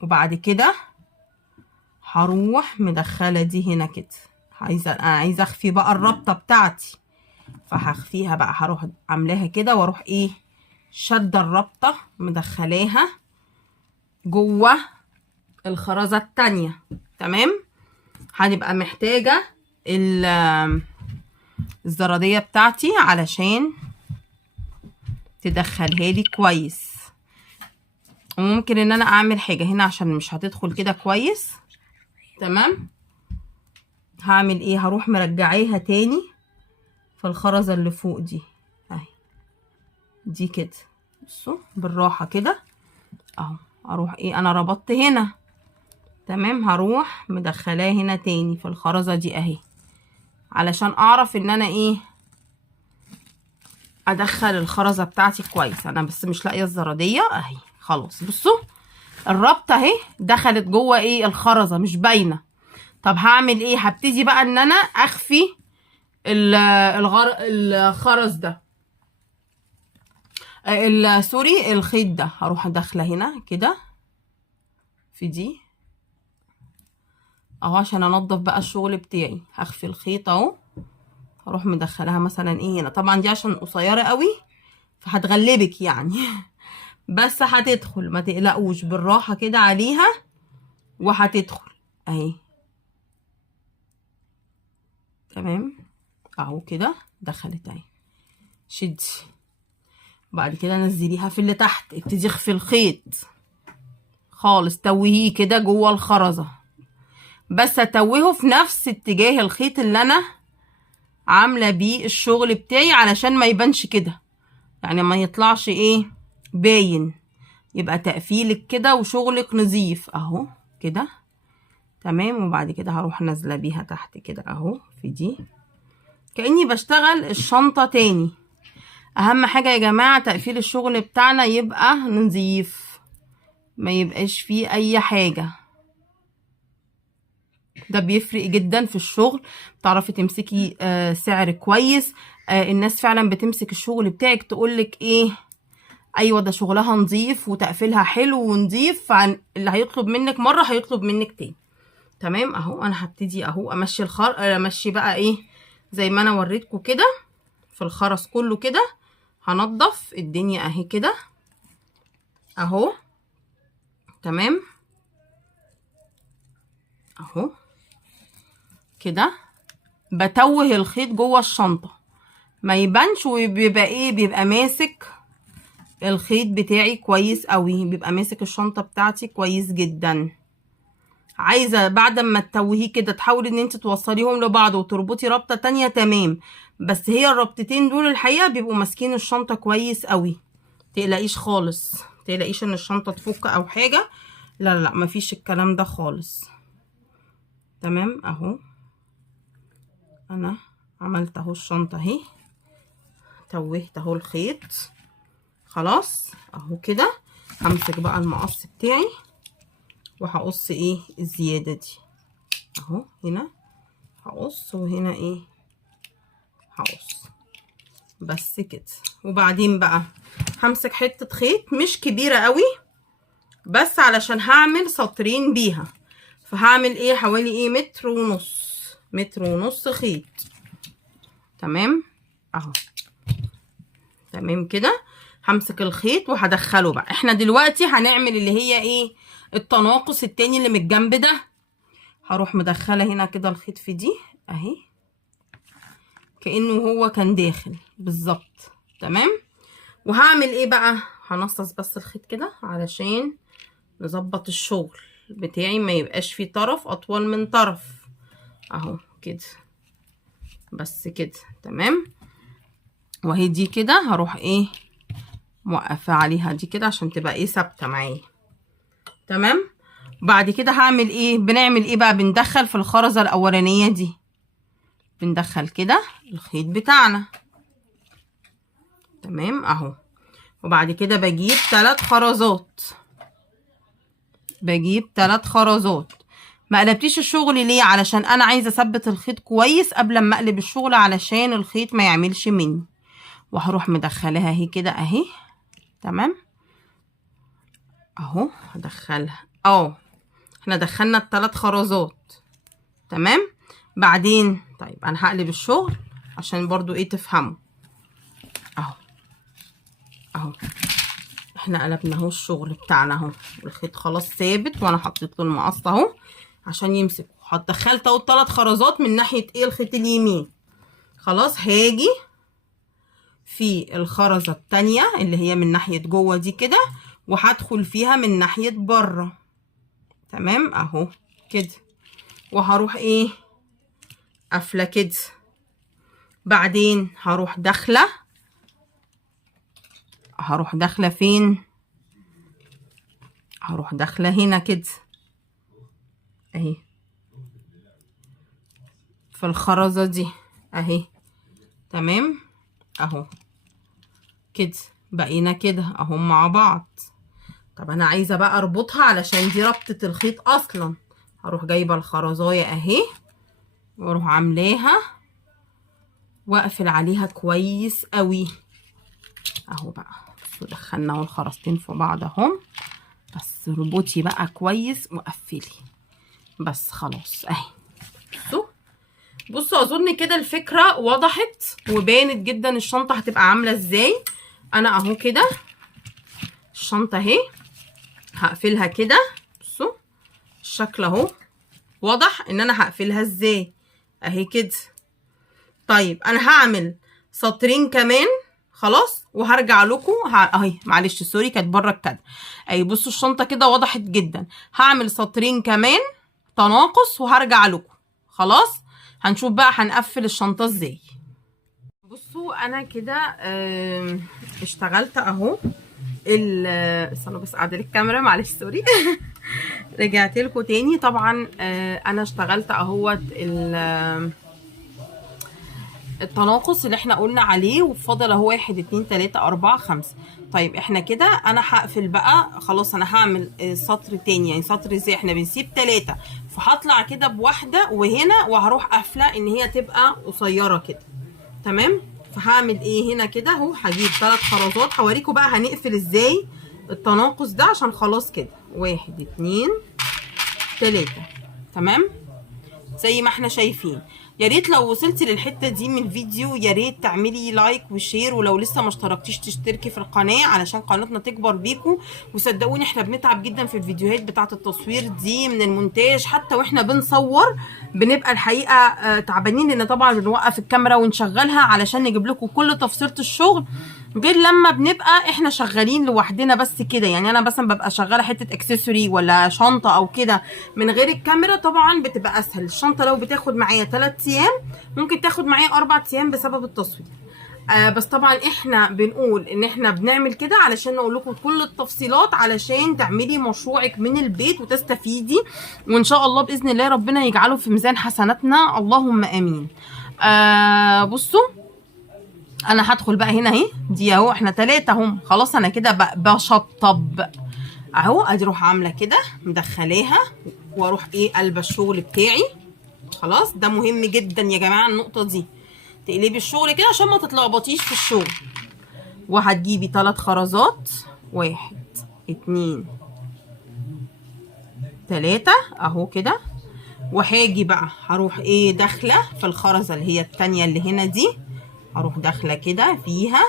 وبعد كده هروح مدخله دي هنا كده. عايزه اخفي بقى الربطه بتاعتي، فهخفيها بقى. هروح عاملاها كده واروح ايه شاده الربطه مدخلاها جوه الخرزه التانية. تمام. هنبقى محتاجه الزراديه بتاعتي علشان تدخلها لي كويس. وممكن ان انا اعمل حاجه هنا عشان مش هتدخل كده كويس. تمام. هعمل ايه؟ هروح مرجعيها تاني في الخرزة اللي فوق دي اهي، دي كده. بصوا بالراحة كده اهو. اروح ايه، انا ربطت هنا تمام، هروح مدخلاه هنا تاني في الخرزة دي اهي، علشان اعرف ان انا ايه ادخل الخرزة بتاعتي كويس. انا بس مش لاقيه الزرادية اهي. خلاص بصوا الربطة اهي دخلت جوه ايه الخرزة، مش باينة. طب هعمل ايه؟ هبتدي بقى ان انا اخفي الخرز ده، سوري الخيط ده. هروح داخله هنا كده في دي اهو، عشان انضف بقى الشغل بتاعي. هخفي الخيط اهو، هروح مدخلها مثلا ايه هنا. طبعا دي عشان قصيره قوي فهتغلبك يعني بس هتدخل، ما تقلقوش، بالراحه كده عليها وهتدخل اهي. تمام اهو كده دخلت اهي. شدي بعد كده نزليها في اللي تحت، ابتدي اخفي الخيط خالص، توهيه كده جوه الخرزه، بس اتوهه في نفس اتجاه الخيط اللي انا عامله بيه الشغل بتاعي، علشان ما يبانش كده، يعني ما يطلعش ايه باين، يبقى تقفيلك كده وشغلك نظيف اهو كده. تمام. وبعد كده هروح نازله بيها تحت كده اهو في دي، كأني بشتغل الشنطه تاني. اهم حاجه يا جماعه تقفيل الشغل بتاعنا يبقى نظيف، ما يبقاش فيه اي حاجه. ده بيفرق جدا في الشغل، تعرفي تمسكي سعر كويس. الناس فعلا بتمسك الشغل بتاعك تقولك ايه، ايوه ده شغلها نظيف وتقفيلها حلو ونظيف، فاللي هيطلب منك مره هيطلب منك تاني. تمام اهو. انا هبتدي اهو امشي امشي بقى ايه زي ما انا وريتكم كده في الخرز كله كده. هنضف الدنيا اهي كده اهو. تمام اهو كده، بتوه الخيط جوه الشنطه ما يبانش، وبيبقى ايه بيبقى ماسك الخيط بتاعي كويس قوي، بيبقى ماسك الشنطه بتاعتي كويس جدا. عايزه بعد ما تتوهيه كده تحاولي ان انت توصليهم لبعض وتربطي ربطه تانية تمام، بس هي الربطتين دول الحقيقه بيبقوا ماسكين الشنطه كويس قوي. تقلقيش خالص، تقلقيش ان الشنطه تفك او حاجه، لا لا مفيش الكلام ده خالص. تمام اهو. انا عملت اهو الشنطه اهي، توهت اهو الخيط خلاص اهو كده. همسك بقى المقص بتاعي وهقص ايه الزياده دي اهو، هنا هقص وهنا ايه هقص بس كده. وبعدين بقى همسك حته خيط مش كبيره قوي، بس علشان هعمل سطرين بيها، فهعمل ايه حوالي ايه متر ونص، متر ونص خيط. تمام اهو. تمام كده. همسك الخيط وهدخله بقى. احنا دلوقتي هنعمل اللي هي ايه التناقص التاني اللي من الجنب ده. هروح مدخله هنا كده الخيط في دي اهي، كأنه هو كان داخل بالظبط. تمام. وهعمل ايه بقى، هنصص بس الخيط كده علشان نظبط الشغل بتاعي ما يبقاش فيه طرف اطول من طرف اهو كده بس كده. تمام. وهي دي كده هروح ايه موقفه عليها دي كده عشان تبقى ايه ثابته معايا. تمام. بعد كده هعمل ايه، بنعمل ايه بقى، بندخل في الخرزه الاولانيه دي، بندخل كده الخيط بتاعنا. تمام اهو. وبعد كده بجيب 3 خرزات، بجيب 3 خرزات. ما قلبتيش الشغل ليه؟ علشان انا عايزه اثبت الخيط كويس قبل ما اقلب الشغل علشان الخيط ما يعملش مني. وهروح مدخلها اهي كده اهي. تمام اهو هدخلها اهو. احنا دخلنا ال3 خرزات. تمام. بعدين طيب انا هقلب الشغل عشان برضو ايه تفهموا اهو. اهو احنا قلبنا اهو الشغل بتاعنا اهو، الخيط خلاص ثابت وانا حطيت له المقص اهو عشان يمسك. دخلت اهو ال3 خرزات من ناحيه ايه الخيط اليمين. خلاص هاجي في الخرزه التانية اللي هي من ناحيه جوه دي كده، وهدخل فيها من ناحيه بره. تمام اهو كده. وهروح ايه قافله كده بعدين هروح داخله فين؟ هروح داخله هنا كده اهي في الخرزه دي اهي. تمام اهو كده بقينا كده اهو مع بعض. طب انا عايزه بقى اربطها علشان دي ربطه الخيط اصلا. هروح جايبه الخرزايه اهي واروح عاملاها واقفل عليها كويس قوي اهو. بقى بصوا دخلنا اهو الخرزتين في بعض اهم، بس اربطي بقى كويس وقفلي بس خلاص اهي. بصوا اظن كده الفكره وضحت وبانت جدا الشنطه هتبقى عامله ازاي. انا اهو كده الشنطه اهي هقفلها كده. بصوا الشكل اهو واضح ان انا هقفلها ازاي اهي كده. طيب انا هعمل سطرين كمان خلاص وهرجع لكم اهي. معلش سوري كانت بره الكادر اهي. بصوا الشنطه كده وضحت جدا. هعمل سطرين كمان تناقص وهرجع لكم خلاص. هنشوف بقى هنقفل الشنطه ازاي. بصوا انا كده اشتغلت اهو. استنوا بس اعدل الكاميرا معلش سوري رجعت لكم تاني. طبعا انا اشتغلت اهوت التناقص اللي احنا قلنا عليه وفضل اهو 1 2 3 4 5. طيب احنا كده انا هقفل بقى خلاص. انا هعمل سطر تاني يعني سطر ازاي؟ احنا بنسيب 3 فهطلع كده بواحده وهنا وهروح قافله ان هي تبقى قصيره كده. تمام. فهعمل ايه هنا كده اهو. هجيب 3 خرزات هوريكم بقى هنقفل ازاي التناقص ده عشان خلاص كده 1 2 3. تمام زي ما احنا شايفين. يا ريت لو وصلتي للحته دي من الفيديو يا ريت تعملي لايك وشير، ولو لسه ما اشتركتيش تشتركي في القناه علشان قناتنا تكبر بيكم. وصدقوني احنا بنتعب جدا في الفيديوهات بتاعه التصوير دي من المونتاج. حتى واحنا بنصور بنبقى الحقيقه تعبانين لان طبعا بنوقف الكاميرا ونشغلها علشان نجيب لكم كل تفصيله الشغل، غير لما بنبقى احنا شغالين لوحدنا بس كده. يعني انا مثلا ببقى شغاله حته اكسسوري ولا شنطه او كده من غير الكاميرا طبعا بتبقى اسهل. الشنطه لو بتاخد معايا 3 ايام ممكن تاخد معايا 4 ايام بسبب التصوير. بس طبعا احنا بنقول ان احنا بنعمل كده علشان نقول لكم كل التفصيلات علشان تعملي مشروعك من البيت وتستفيدي، وان شاء الله باذن الله ربنا يجعله في ميزان حسناتنا اللهم امين. بصوا انا هدخل بقى هنا اهي دي اهو احنا 3 اهم خلاص. انا كده بشطب اهو. ادي اروح عامله كده مدخلاها واروح ايه قلبه الشغل بتاعي خلاص. ده مهم جدا يا جماعه النقطه دي، تقلبي الشغل كده عشان ما تتلخبطيش في الشغل. وهتجيبي 3 خرزات 1 2 3 اهو كده. وهاجي بقى هروح ايه داخله في الخرزه اللي هي التانيه اللي هنا دي. هروح داخله كده فيها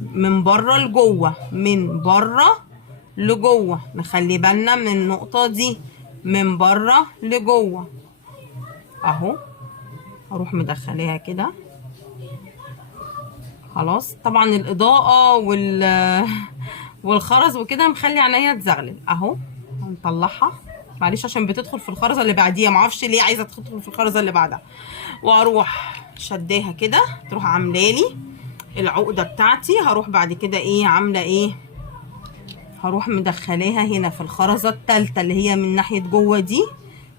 من بره لجوه من بره لجوه. نخلي بالنا من النقطه دي من بره لجوه اهو. هروح مدخلاها كده خلاص. طبعا الاضاءه والخرز وكده مخلي عينيا تزغلل اهو. هنطلعها معلش عشان بتدخل في الخرزه اللي بعديها، معرفش ليه عايزه تدخل في الخرزه اللي بعدها. واروح شداها كده تروح عاملالي العقده بتاعتي. هروح بعد كده ايه عامله ايه هروح مدخلاها هنا في الخرزه الثالثه اللي هي من ناحيه جوه دي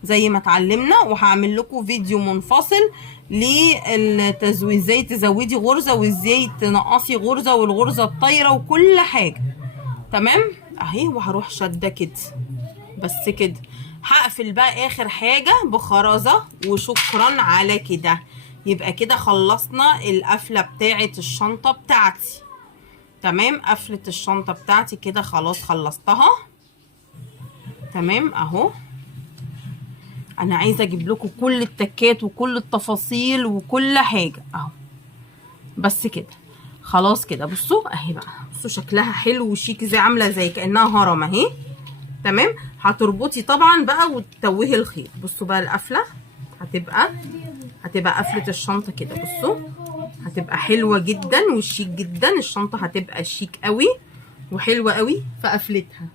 زي ما اتعلمنا. وهعمل لكم فيديو منفصل للتزويد ازاي تزودي غرزه وازاي تنقصي غرزه والغرزه الطايره وكل حاجه. تمام اهي. وهروح شده كده بس كده. هقفل بقى اخر حاجه بخرزه وشكرا على كده. يبقى كده خلصنا القفله بتاعه الشنطه بتاعتي. تمام قفله الشنطه بتاعتي كده خلاص خلصتها. تمام اهو. انا عايزه اجيب لكم كل التكات وكل التفاصيل وكل حاجه اهو. بس كده خلاص كده. بصوا اهي بقى. بصوا شكلها حلو وشيك زي عامله زي كانها هرم اهي. تمام. هتربطي طبعا بقى وتتوهي الخيط. بصوا بقى القفله هتبقى قفله الشنطه كده. بصوا هتبقى حلوه جدا وشيك جدا. الشنطه هتبقى شيك قوي وحلوه قوي في قفلتها.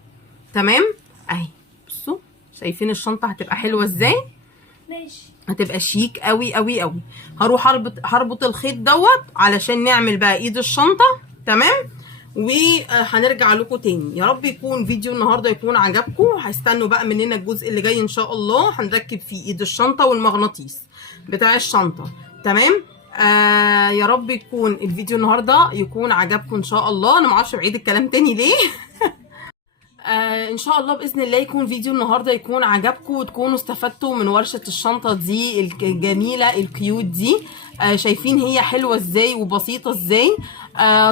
تمام اهي. بصوا شايفين الشنطه هتبقى حلوه ازاي. ماشي. هتبقى شيك قوي قوي قوي. هروح هربط الخيط دوت علشان نعمل بقى ايد الشنطه. تمام، وهنرجع لكم تاني. يا رب يكون فيديو النهارده يكون عجبكم. هستنوا بقى مننا الجزء اللي جاي ان شاء الله، هنركب فيه ايد الشنطه والمغناطيس بتاع الشنطه. تمام. يا رب يكون الفيديو النهارده يكون عجبكم ان شاء الله. انا معرفش بعيد الكلام تاني ليه. ان شاء الله باذن الله يكون فيديو النهارده يكون عجبكم وتكونوا استفدتوا من ورشه الشنطه دي الجميله الكيوت دي. شايفين هي حلوه ازاي وبسيطه ازاي.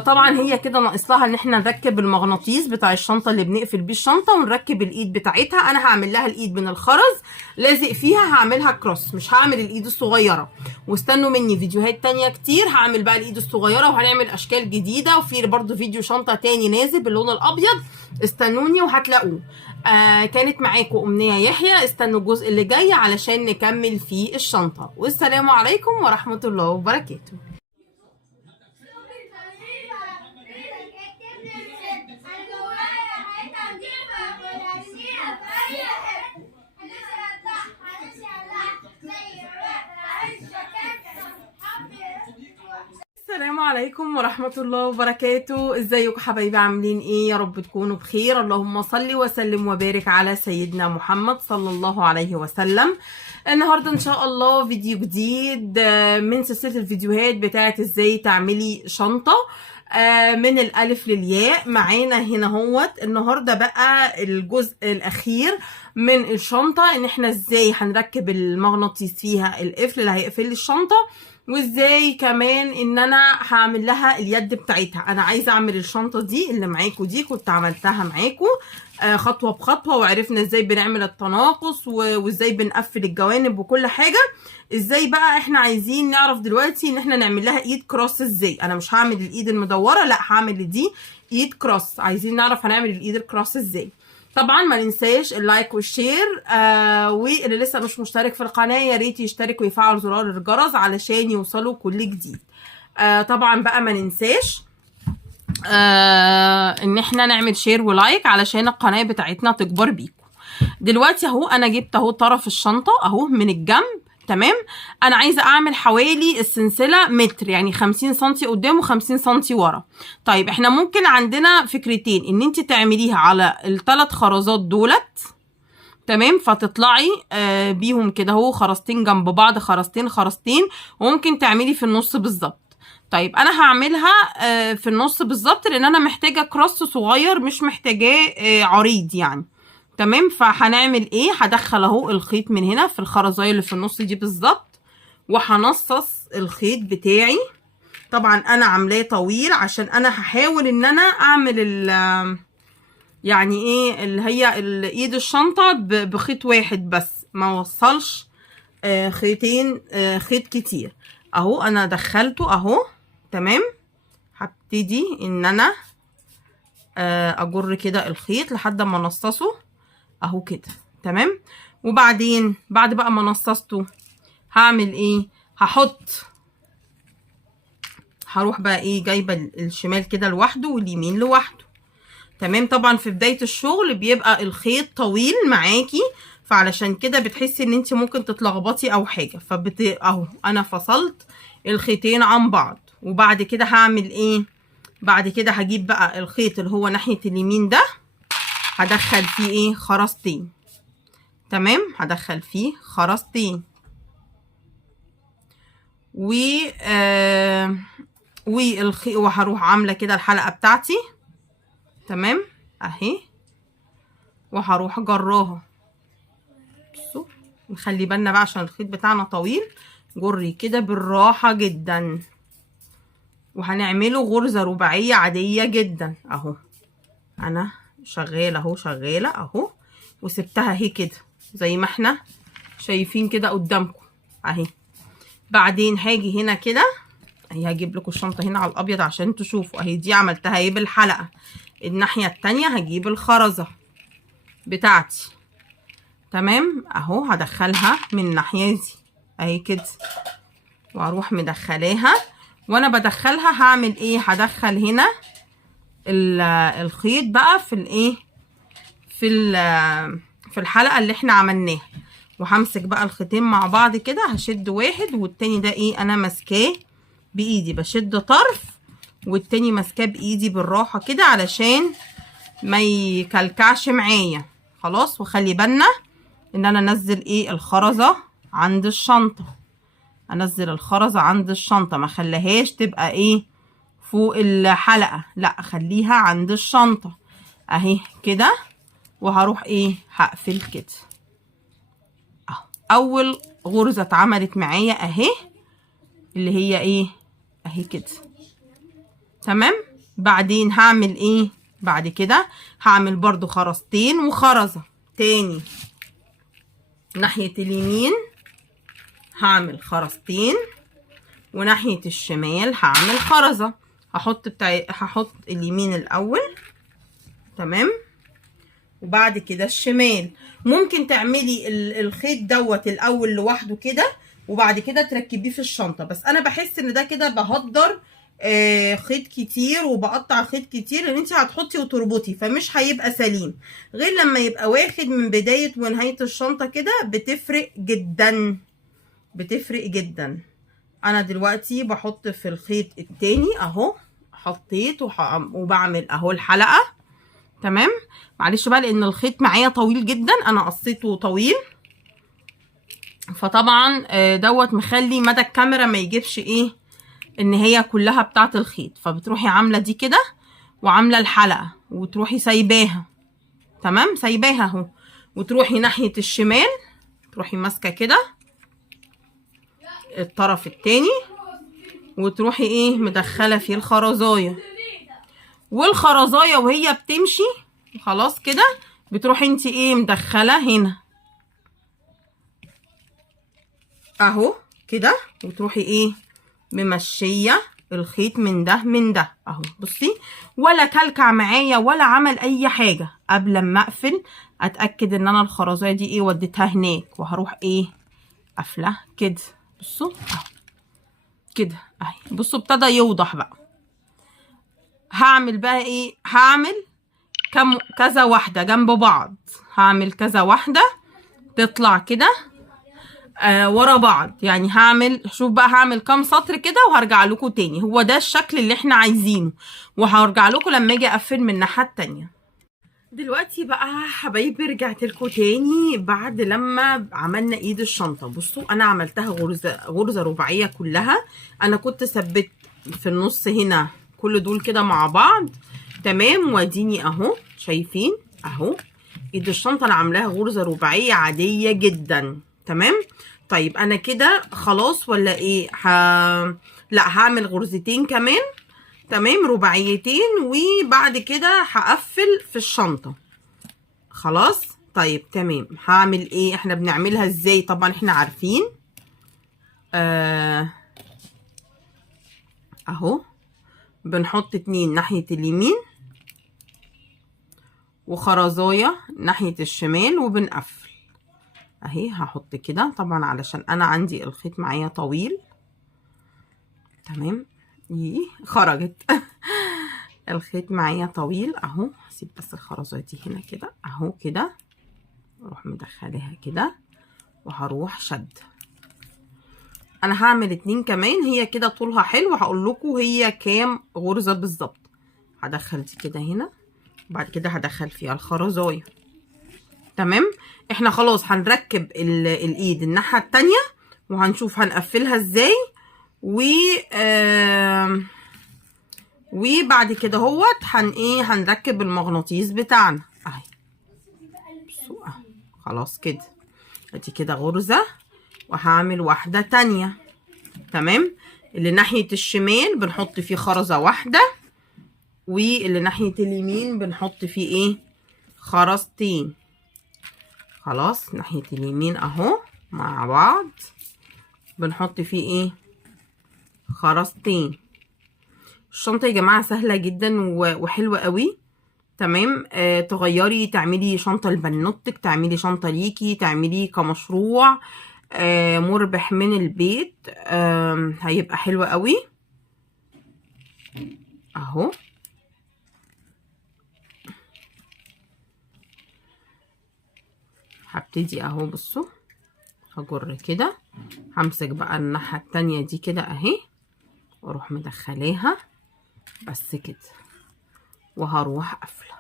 طبعا هي كده ناقص لها ان احنا نركب المغناطيس بتاع الشنطه اللي بنقفل بيه الشنطه، ونركب الايد بتاعتها. انا هعمل لها الايد من الخرز لازق فيها، هعملها كروس، مش هعمل الايد الصغيره. واستنوا مني فيديوهات تانية كتير، هعمل بقى الايد الصغيره وهنعمل اشكال جديده. وفي برضو فيديو شنطه تاني نازل باللون الابيض، استنوني وهتلاقوه. كانت معاكم أمنية يحيى. استنوا الجزء اللي جاي علشان نكمل فيه الشنطة. والسلام عليكم ورحمة الله وبركاته. السلام عليكم ورحمة الله وبركاته. ازيكم حبايبي، عاملين ايه؟ يا رب تكونوا بخير. اللهم صل وسلم وبارك على سيدنا محمد صلى الله عليه وسلم. النهاردة ان شاء الله فيديو جديد من سلسلة الفيديوهات بتاعت ازاي تعملي شنطة من الالف للياء. معانا هنا هوت النهاردة بقى الجزء الاخير من الشنطة، ان احنا ازاي هنركب المغناطيس فيها، القفل اللي هيقفل الشنطة، وازاي كمان ان انا هعمل لها اليد بتاعتها. انا عايزه اعمل الشنطه دي اللي معاكم دي، كنت عملتها معاكم خطوه بخطوه، وعرفنا ازاي بنعمل التناقص وازاي بنقفل الجوانب وكل حاجه. ازاي بقى احنا عايزين نعرف دلوقتي ان احنا نعمل لها ايد كروس ازاي. انا مش هعمل الايد المدوره، لا هعمل دي ايد كروس. عايزين نعرف هنعمل الايد الكروس ازاي. طبعا ما ننساش اللايك والشير، واللي لسه مش مشترك في القناه يا ريت يشترك ويفعل زرار الجرس علشان يوصلوا كل جديد. طبعا بقى ما ننساش ان احنا نعمل شير ولايك علشان القناه بتاعتنا تكبر بيكم. دلوقتي اهو انا جبت اهو طرف الشنطه اهو من الجنب. تمام، انا عايزه اعمل حوالي السلسله متر، يعني 50 سنتي قدام و50 سنتي ورا. طيب احنا ممكن عندنا فكرتين، ان انت تعمليها على الثلاث خرزات دولت. تمام، فتطلعي بيهم كده اهو خرزتين جنب بعض، خرزتين خرزتين، وممكن تعملي في النص بالظبط. طيب انا هعملها في النص بالظبط لان انا محتاجه كروس صغير، مش محتاجاه عريض يعني. تمام، فهنعمل ايه؟ هدخل اهو الخيط من هنا في الخرزايه اللي في النص دي بالظبط، وهنصص الخيط بتاعي. طبعا انا عاملاه طويل عشان انا هحاول ان انا اعمل يعني ايه اللي هي ايد الشنطه بخيط واحد بس، ما وصلش خيطين، خيط كتير. اهو انا دخلته اهو. تمام، هبتدي ان انا اجر كده الخيط لحد ما انصصه اهو كده. تمام، وبعدين بعد بقى ما نصصته هعمل ايه؟ هروح بقى ايه جايبه الشمال كده لوحده واليمين لوحده. تمام، طبعا في بدايه الشغل بيبقى الخيط طويل معاكي، فعلشان كده بتحسي ان انت ممكن تتلخبطي او حاجه، اهو انا فصلت الخيطين عن بعض. وبعد كده هعمل ايه؟ بعد كده هجيب بقى الخيط اللي هو ناحيه اليمين ده، هدخل فيه ايه؟ خرزتين. تمام، هدخل فيه خرزتين وهروح عامله كده الحلقه بتاعتي. تمام اهي، وهروح جراها. بصوا نخلي بالنا بقى عشان الخيط بتاعنا طويل، جري كده بالراحه جدا، وهنعمله غرزه رباعيه عاديه جدا. اهو انا شغاله اهو، شغاله اهو، وسبتها اهي كده زي ما احنا شايفين كده قدامكم اهي. بعدين هاجي هنا كده اهي، هجيب لكم الشنطه هنا على الابيض عشان تشوفوا اهي. دي عملتها اهي بالحلقه. الناحيه التانيه هجيب الخرزه بتاعتي. تمام اهو، هدخلها من الناحيه دي اهي كده، واروح مدخلاها. وانا بدخلها هعمل ايه؟ هدخل هنا الخيط بقى في الايه، في الحلقه اللي احنا عملناها، وهمسك بقى الخيطين مع بعض كده، هشد واحد والتاني ده ايه انا ماسكاه بايدي، بشد طرف والتاني ماسكاه بايدي بالراحه كده علشان ما يكلكعش معايا. خلاص، وخلي بالنا ان انا انزل ايه الخرزه عند الشنطه، انزل الخرزه عند الشنطه، ما خليهاش تبقى ايه فوق الحلقه، لا خليها عند الشنطه اهي كده. وهروح ايه هقفل كده اهو. اول غرزه اتعملت معايا اهي اللي هي ايه اهي كده، تمام. بعدين هعمل ايه بعد كده؟ هعمل برضو خرزتين وخرزه تاني ناحيه اليمين، هعمل خرزتين وناحيه الشمال هعمل خرزه. هحط اليمين الاول، تمام، وبعد كده الشمال. ممكن تعملي الخيط دوت الاول لوحده كده وبعد كده تركبيه في الشنطه، بس انا بحس ان ده كده بهدر خيط كتير وبقطع خيط كتير، لان انت هتحطي وتربطي فمش هيبقى سليم، غير لما يبقى واخد من بدايه ونهايه الشنطه كده بتفرق جدا، بتفرق جدا. انا دلوقتي بحط في الخيط التاني اهو، حطيت وبعمل اهو الحلقه، تمام. معلش بقى لان الخيط معايا طويل جدا، انا قصيته طويل، فطبعا دوت مخلي مدى الكاميرا ما يجيبش ايه ان هي كلها بتاعه الخيط، فبتروحي عامله دي كده وعامله الحلقه وتروحي سايباها، تمام، سايباها اهو، وتروحي ناحيه الشمال تروحي ماسكه كده الطرف التاني وتروحي ايه مدخله فيه الخرزايه، والخرزايه وهي بتمشي خلاص كده بتروحي انت ايه مدخله هنا اهو كده، وتروحي ايه ممشيه الخيط من ده من ده اهو. بصي ولا كلكع معايا ولا عمل اي حاجه. قبل ما اقفل اتاكد ان انا الخرزايه دي ايه وديتها هناك، وهروح ايه قافله كده. بصوا اهو كده اهي، بصوا ابتدى يوضح بقى. هعمل بقى ايه، هعمل كذا واحده جنب بعض، هعمل كذا واحده تطلع كده ورا بعض، يعني هعمل شوف بقى هعمل كام سطر كده وهرجع لكم تاني. هو ده الشكل اللي احنا عايزينه، وهرجع لكم لما اجي اقفل من الناحيه التانيه. دلوقتي بقى حبايبي رجعت لكم تاني بعد لما عملنا ايد الشنطه. بصوا انا عملتها غرزه رباعيه كلها، انا كنت ثبت في النص هنا كل دول كده مع بعض، تمام. واديني اهو شايفين اهو ايد الشنطه انا عاملاها غرزه رباعيه عاديه جدا، تمام. طيب انا كده خلاص ولا ايه؟ لا هعمل غرزتين كمان، تمام، رباعيتين، وبعد كده هقفل في الشنطه خلاص. طيب تمام، هعمل ايه؟ احنا بنعملها ازاي؟ طبعا احنا عارفين اهو بنحط 2 ناحيه اليمين وخرزايه ناحيه الشمال وبنقفل اهي. هحط كده طبعا علشان انا عندي الخيط معايا طويل، تمام. خرجت الخيط معايا طويل اهو. هسيب بس الخرزايه دي هنا كده اهو كده، اروح مدخلاها كده وهروح شد. انا هعمل 2 كمان، هي كده طولها حلو، هقول لكم هي كام غرزه بالظبط. هدخل دي كده هنا وبعد كده هدخل فيها الخرزايه، تمام. احنا خلاص هنركب الايد الناحيه التانية وهنشوف هنقفلها ازاي، وبعد كده هنركب المغناطيس بتاعنا اهي. بصوا اهو خلاص كده، ادي كده غرزه، وهعمل واحده تانية، تمام. اللي ناحيه الشمال بنحط فيه خرزه واحده، واللي ناحيه اليمين بنحط فيه ايه خرزتين. خلاص ناحيه اليمين اهو مع بعض بنحط فيه ايه خرزتين. الشنطه يا جماعه سهله جدا وحلوه قوي، تمام. تغيري تعملي شنطه لبنوتك، تعملي شنطه ليكي، تعملي كمشروع مربح من البيت، هيبقى حلو قوي اهو. هبتدي اهو، بصوا هجر كده، همسك بقى الناحية التانية دي كده اهي، واروح مدخلاها بس كده، وهروح قافلة.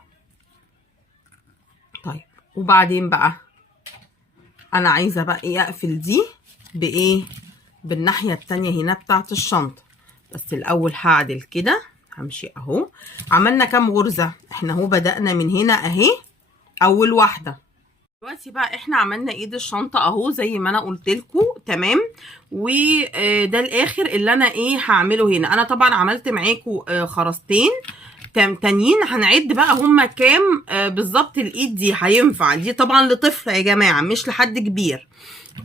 طيب وبعدين بقى انا عايزة بقى ايه اقفل دي بايه؟ بالناحية التانية هنا بتاعت الشنطة. بس الاول هعدل كده، همشي اهو. عملنا كام غرزة؟ احنا اهو بدأنا من هنا اهي اول واحدة. دلوقتي بقى احنا عملنا ايد الشنطة اهو زي ما انا قلت لكم، تمام. وده الاخر اللي انا ايه هعمله هنا. انا طبعا عملت معاكم خرزتين تانيين، هنعد بقى هما كام بالظبط. الايد دي هينفع دي طبعا لطفل يا جماعة، مش لحد كبير،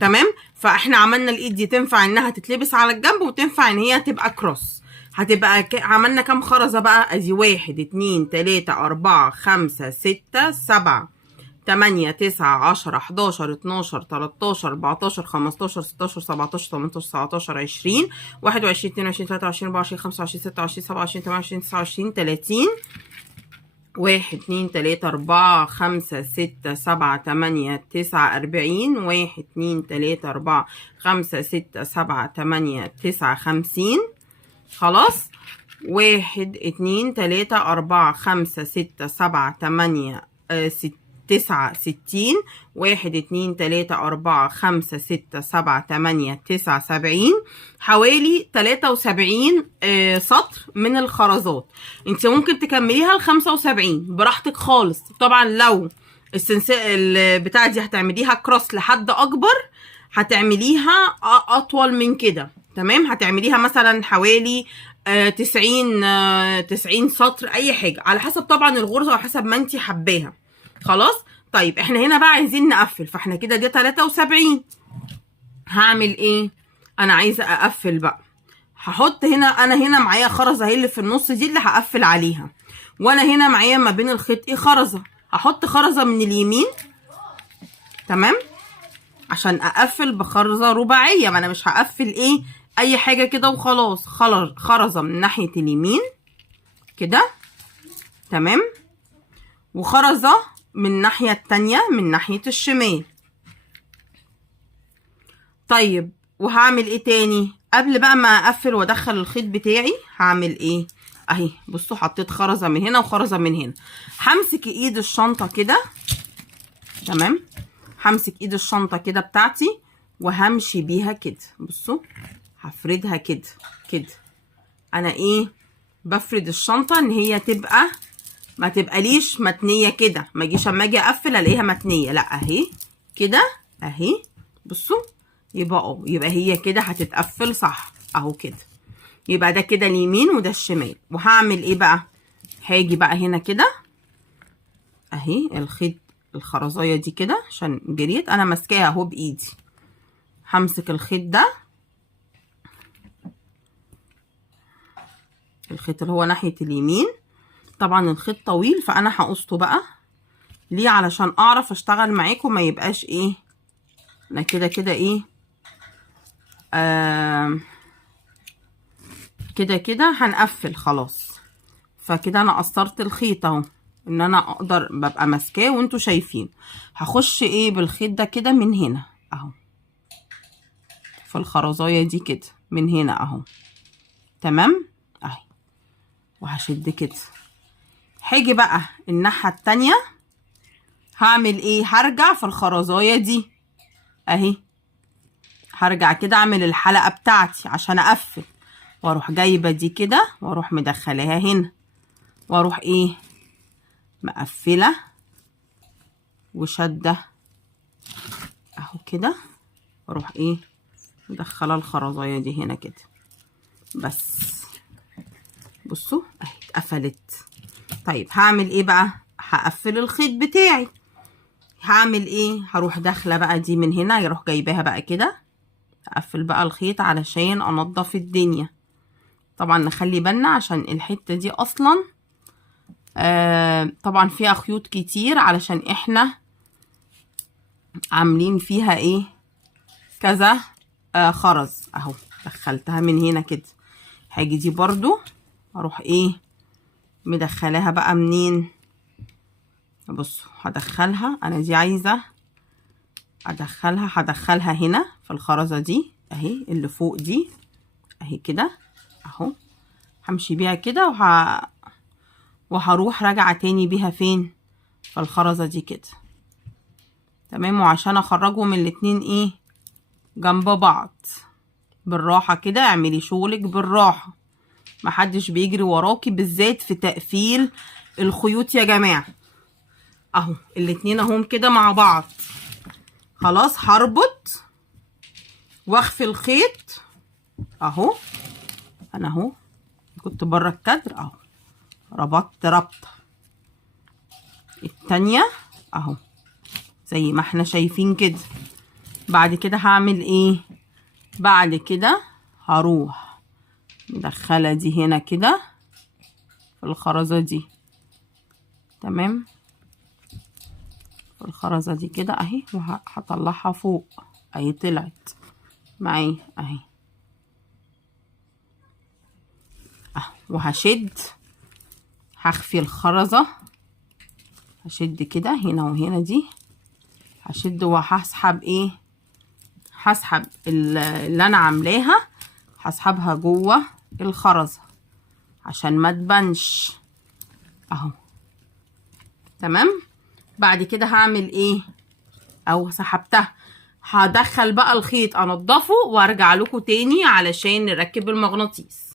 تمام. فاحنا عملنا الايد دي تنفع انها تتلبس على الجنب، وتنفع ان هي تبقى كروس. هتبقى عملنا كام خرزة بقى؟ ادي 1 2 3 4 5 6 7 8 9 10 11 12 13 14 15 16 17 18 19 20 21 22 23 24 25 26 27 28 29 30. 1 2 3 4 5 6 7 8 9 40. 1 2 3 4 5 6 7 8 9 50. خلاص. 1 2 3 4 5 6 7 8 9 60. 1 2 3 4 5 6 7 8 9 70. حوالي 73 سطر من الخرزات. انت ممكن تكمليها ل 75 براحتك خالص. طبعا لو السلسله بتاع دي هتعمليها كروس لحد اكبر، هتعمليها اطول من كده، تمام. هتعمليها مثلا حوالي 90 سطر، اي حاجه على حسب طبعا الغرزه وحسب ما انت حباها. خلاص. طيب احنا هنا بقى عايزين نقفل، فاحنا كده دي 73. هعمل ايه؟ انا عايزه اقفل بقى. هحط هنا، انا هنا معايا خرزه اهي اللي في النص دي اللي هقفل عليها، وانا هنا معايا ما بين الخيط ايه خرزه. هحط خرزه من اليمين، تمام، عشان اقفل بخرزه رباعيه. ما انا مش هقفل ايه اي حاجه كده وخلاص. خرزه من ناحيه اليمين كده، تمام، وخرزه من الناحيه التانية من ناحيه الشمال. طيب وهعمل ايه تاني قبل بقى ما اقفل وادخل الخيط بتاعي؟ هعمل ايه اهي؟ بصوا حطيت خرزه من هنا وخرزه من هنا. همسك ايد الشنطه كده، تمام، همسك ايد الشنطه كده بتاعتي وهمشي بيها كده. بصوا هفردها كده كده. انا ايه بفرد الشنطه ان هي تبقى ما تبقاليش متنيه كده، ما اجيش اما اجي اقفل الاقيها متنيه، لا اهي كده اهي. بصوا يبقى هي كده هتتقفل صح اهو كده. يبقى ده كده اليمين وده الشمال. وهعمل ايه بقى؟ هاجي بقى هنا كده اهي الخيط الخرزايه دي كده عشان جريت انا ماسكاها اهو بايدي. همسك الخيط ده، الخيط اللي هو ناحيه اليمين. طبعا الخيط طويل فانا هقصه بقى ليه؟ علشان اعرف اشتغل معاكم، ما يبقاش ايه انا كده كده ايه كده هنقفل خلاص. فكده انا قصرت الخيط اهو ان انا اقدر ببقى ماسكاه وانتوا شايفين. هخش ايه بالخيط ده كده من هنا اهو في الخرزايه دي كده من هنا اهو، تمام اهي. وهشد كده. هاجي بقى الناحيه التانية هعمل ايه؟ هرجع في الخرزايه دي اهي، هرجع كده اعمل الحلقه بتاعتي عشان اقفل، واروح جايبه دي كده واروح مدخلاها هنا، واروح ايه مقفله وشده اهو كده، واروح ايه مدخله الخرزايه دي هنا كده بس. بصوا اهي اتقفلت. طيب هعمل ايه بقى؟ هقفل الخيط بتاعي. هعمل ايه؟ هروح داخله بقى دي من هنا، يروح جايباها بقى كده، اقفل بقى الخيط علشان انضف الدنيا. طبعا نخلي بالنا عشان الحته دي اصلا طبعا فيها خيوط كتير علشان احنا عاملين فيها ايه كذا خرز اهو. دخلتها من هنا كده. هاجي دي برضو اروح ايه مدخلاها بقى منين؟ بصوا هدخلها انا دي عايزه هدخلها هنا في الخرزة دي اهي اللي فوق دي اهي كده اهو. همشي بيها كده وهروح راجعة تاني بيها فين؟ في الخرزة دي كده. تمام. وعشان اخرجهم الاتنين ايه جنب بعض بالراحة كده. اعملي شغلك بالراحة، محدش بيجري وراكي بالذات في تقفيل الخيوط يا جماعة. اهو الاتنين اهم كده مع بعض. خلاص هربط واخفي الخيط اهو. انا اهو كنت بره الكادر اهو، ربطت ربطة التانية اهو زي ما احنا شايفين كده. بعد كده هعمل ايه؟ بعد كده هروح مدخلة دي هنا كده في الخرزة دي. تمام. في الخرزة دي كده اهي، وهطلعها فوق اهي طلعت معايا اهي اهو. وهشد، هخفي الخرزة، هشد كده هنا وهنا دي، هشد وهسحب ايه؟ هسحب اللي انا عاملاها، هسحبها جوه الخرزة عشان ما تبانش اهو. تمام. بعد كده هعمل ايه؟ او سحبتها، هدخل بقى الخيط انضفه وارجع لكم تاني علشان نركب المغناطيس.